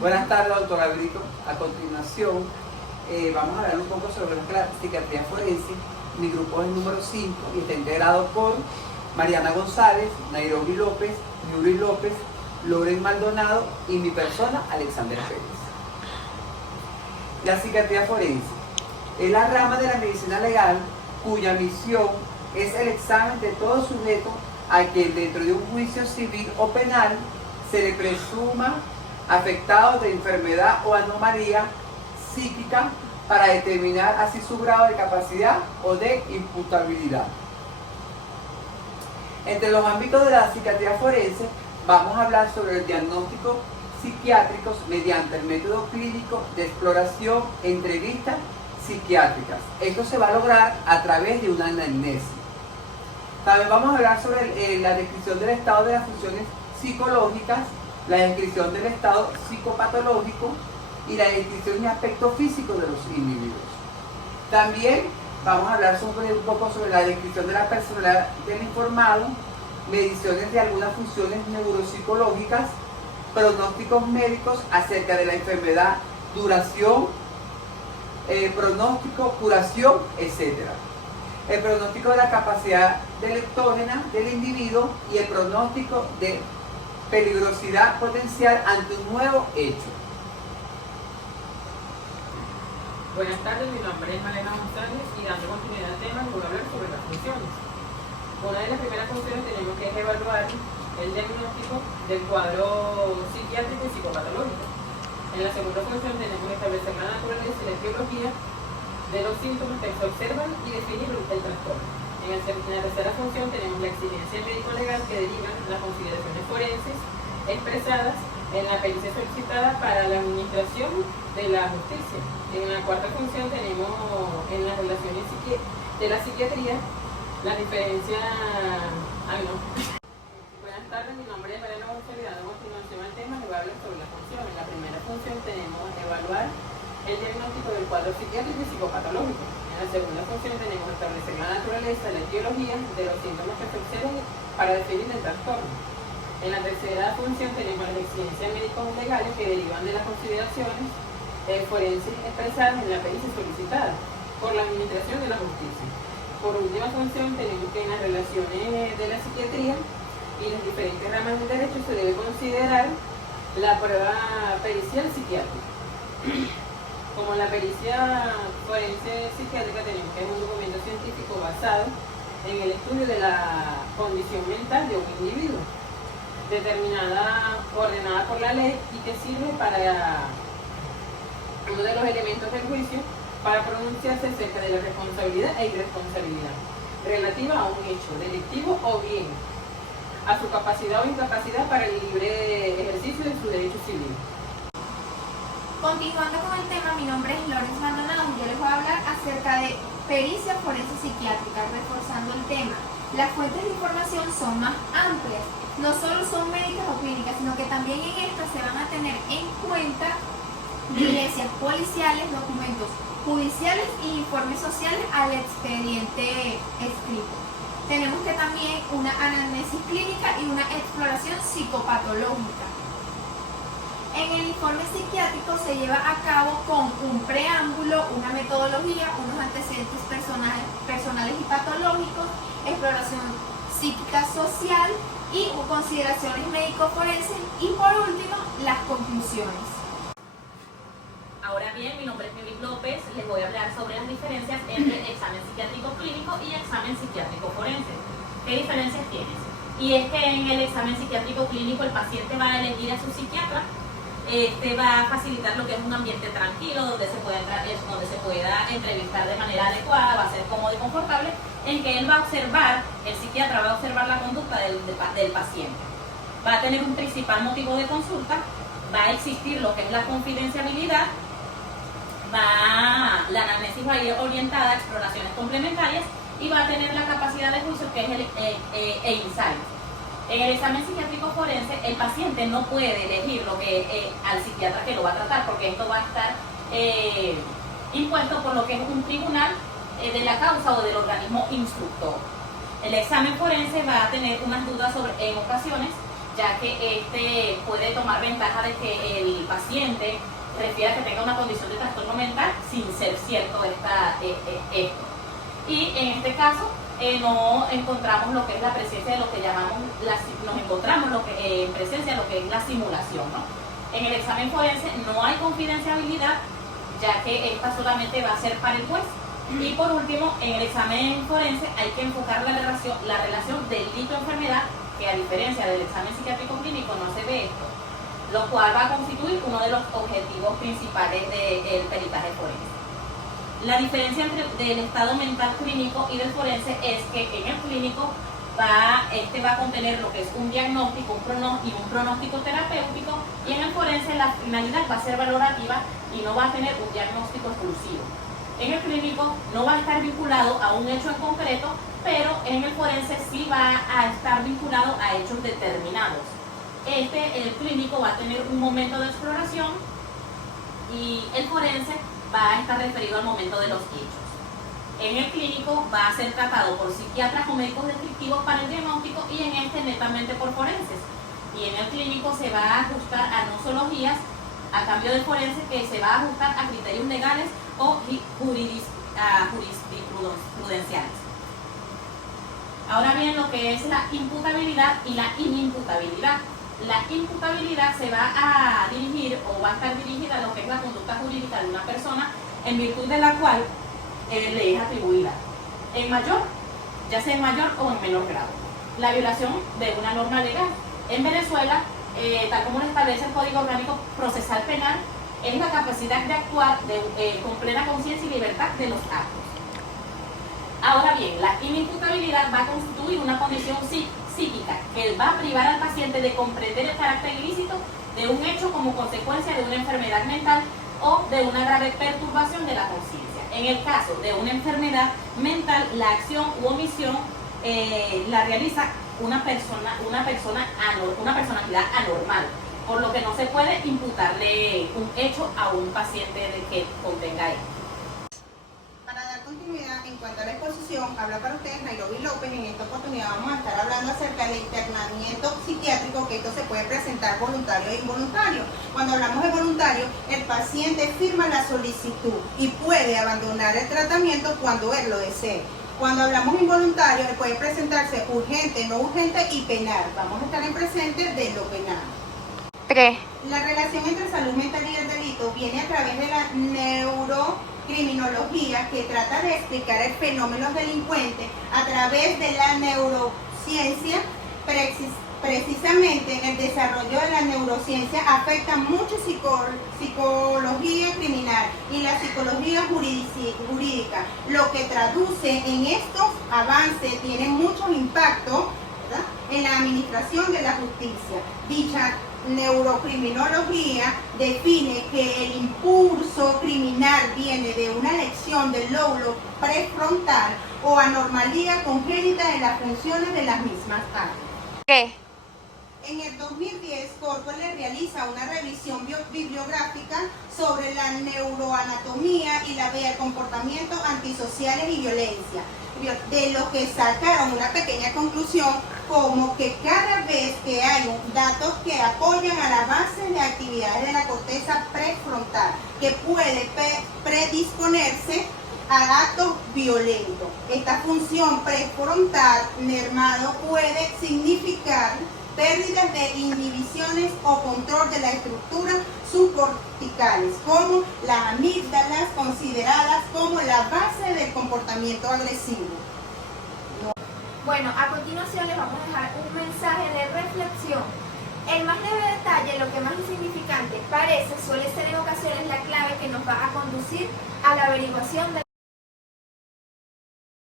Buenas tardes, doctora Brito. A continuación, vamos a hablar un poco sobre la psiquiatría forense. Mi grupo es el número 5 y está integrado por Mariana González, Nairobi López, Yuri López, Loren Maldonado y mi persona, Alexander Pérez. La psiquiatría forense es la rama de la medicina legal cuya misión es el examen de todo sujeto a quien dentro de un juicio civil o penal se le presuma afectado de enfermedad o anomalía psíquica para determinar así su grado de capacidad o de imputabilidad. Entre los ámbitos de la psiquiatría forense vamos a hablar sobre el diagnóstico psiquiátricos mediante el método clínico de exploración, entrevistas psiquiátricas. Esto se va a lograr a través de una anamnesis. También vamos a hablar sobre la descripción del estado de las funciones psicológicas, la descripción del estado psicopatológico y la descripción y aspecto físico de los individuos. También vamos a hablar un poco sobre la descripción de la personalidad del informado, mediciones de algunas funciones neuropsicológicas, pronósticos médicos acerca de la enfermedad, duración, pronóstico, curación, etc. El pronóstico de la capacidad delectógena del individuo y el pronóstico de peligrosidad potencial ante un nuevo hecho. Buenas tardes, mi nombre es Mariana González y dando continuidad al tema voy a hablar sobre las funciones. Una de las primeras funciones tenemos que evaluar el diagnóstico del cuadro psiquiátrico y psicopatológico. En la segunda función tenemos que establecer la naturaleza y la etiología de los síntomas que se observan y definir el trastorno. En la tercera función tenemos la exigencia médico-legal que derivan las consideraciones forenses expresadas en la pericia solicitada para la administración de la justicia. En la cuarta función tenemos en las relaciones de la psiquiatría la diferencia... Buenas tardes, mi nombre es Mariana González. A continuación al tema les voy a hablar sobre las funciones. En la primera función tenemos evaluar el diagnóstico del cuadro psiquiátrico y psicopatológico. En la segunda función tenemos establecer la naturaleza, la etiología de los síntomas que se observan para definir el trastorno. En la tercera función tenemos las exigencias médico-legales que derivan de las consideraciones forenses expresadas en la pericia solicitada por la administración de la justicia. Por última función tenemos que en las relaciones de la psiquiatría y las diferentes ramas del derecho se debe considerar la prueba pericial psiquiátrica. Como la pericia forense psiquiátrica tenemos que es un documento científico basado en el estudio de la condición mental de un individuo, determinada, ordenada por la ley y que sirve para uno de los elementos del juicio para pronunciarse acerca de la responsabilidad e irresponsabilidad relativa a un hecho delictivo o bien a su capacidad o incapacidad para el libre ejercicio de su derecho civil. Continuando con el tema, mi nombre es Loren Maldonado y yo les voy a hablar acerca de pericia forense psiquiátrica, reforzando el tema. Las fuentes de información son más amplias, no solo son médicas o clínicas, sino que también en estas se van a tener en cuenta diligencias policiales, documentos judiciales e informes sociales al expediente escrito. Tenemos que también una anamnesis clínica y una exploración psicopatológica. En el informe psiquiátrico se lleva a cabo con un preámbulo, una metodología, unos antecedentes personales y patológicos, exploración psíquica social y consideraciones médico-forenses y por último las conclusiones. Ahora bien, mi nombre es Yuri López, les voy a hablar sobre las diferencias entre examen psiquiátrico clínico y examen psiquiátrico forense. ¿Qué diferencias tienes? Y es que en el examen psiquiátrico clínico el paciente va a elegir a su psiquiatra. Este va a facilitar lo que es un ambiente tranquilo, donde se pueda entrevistar de manera adecuada, va a ser cómodo y confortable, en que él va a observar, el psiquiatra va a observar la conducta del paciente. Va a tener un principal motivo de consulta, va a existir lo que es la confidencialidad, la anamnesis va a ir orientada a exploraciones complementarias y va a tener la capacidad de juicio que es el insight. En el examen psiquiátrico forense, el paciente no puede elegir lo que al psiquiatra que lo va a tratar, porque esto va a estar impuesto por lo que es un tribunal de la causa o del organismo instructor. El examen forense va a tener unas dudas en ocasiones ya que este puede tomar ventaja de que el paciente refiera que tenga una condición de trastorno mental sin ser cierto esto. Y en este caso no encontramos lo que es la presencia de lo que llamamos, nos encontramos en presencia de lo que es la simulación, ¿no? En el examen forense no hay confidencialidad, ya que esta solamente va a ser para el juez. Y por último, en el examen forense hay que enfocar la relación delito-enfermedad, que a diferencia del examen psiquiátrico clínico no se ve esto, lo cual va a constituir uno de los objetivos principales del peritaje forense. La diferencia entre el estado mental clínico y del forense es que en el clínico va a contener lo que es un diagnóstico y un pronóstico terapéutico, y en el forense la finalidad va a ser valorativa y no va a tener un diagnóstico exclusivo. En el clínico no va a estar vinculado a un hecho en concreto, pero en el forense sí va a estar vinculado a hechos determinados. El clínico va a tener un momento de exploración y el forense va a estar referido al momento de los hechos. En el clínico va a ser tratado por psiquiatras o médicos descriptivos para el diagnóstico y en este netamente por forenses. Y en el clínico se va a ajustar a nosologías a cambio del forense, que se va a ajustar a criterios legales o jurisprudenciales. Ahora bien, lo que es la imputabilidad y la inimputabilidad. La imputabilidad se va a dirigir o va a estar dirigida a lo que es la conducta jurídica de una persona en virtud de la cual le es atribuida en mayor, ya sea en mayor o en menor grado, la violación de una norma legal. En Venezuela, tal como lo establece el Código Orgánico Procesal Penal, es la capacidad de actuar con plena conciencia y libertad de los actos. Ahora bien, la inimputabilidad va a constituir una condición psíquica que va a privar al paciente de comprender el carácter ilícito de un hecho como consecuencia de una enfermedad mental o de una grave perturbación de la conciencia. En el caso de una enfermedad mental, la acción u omisión la realiza una personalidad anormal, por lo que no se puede imputarle un hecho a un paciente de que contenga esto. Para dar continuidad en cuanto a la exposición, habla para ustedes Nairobi López. En esta oportunidad vamos a estar hablando acerca del internamiento psiquiátrico, que esto se puede presentar voluntario e involuntario. Cuando hablamos de voluntario, el paciente firma la solicitud y puede abandonar el tratamiento cuando él lo desee. Cuando hablamos involuntario, puede presentarse urgente, no urgente y penal. Vamos a estar en presente de lo penal. 3. La relación entre salud mental y el delito viene a través de la neurocriminología, que trata de explicar el fenómeno delincuente a través de la neurociencia. Precisamente en el desarrollo de la neurociencia afecta mucho psicología criminal y la psicología jurídica, lo que traduce en estos avances tiene mucho impacto, ¿verdad?, en la administración de la justicia. Dicha neurocriminología define que el impulso criminal viene de una lesión del lóbulo prefrontal o anormalía congénita de las funciones de las mismas áreas. ¿Qué? En el 2010, Corpole realiza una revisión bibliográfica sobre la neuroanatomía y la vía de comportamientos antisociales y violencia, de lo que sacaron una pequeña conclusión, como que cada vez que hay datos que apoyan a la base de actividades de la corteza prefrontal, que puede predisponerse a actos violentos. Esta función prefrontal mermado puede significar pérdidas de inhibiciones o control de la estructura subcorticales, como las amígdalas, consideradas como la base del comportamiento agresivo. Bueno, a continuación les vamos a dejar un mensaje de reflexión. El más leve detalle, lo que más insignificante parece, suele ser en ocasiones la clave que nos va a conducir a la averiguación de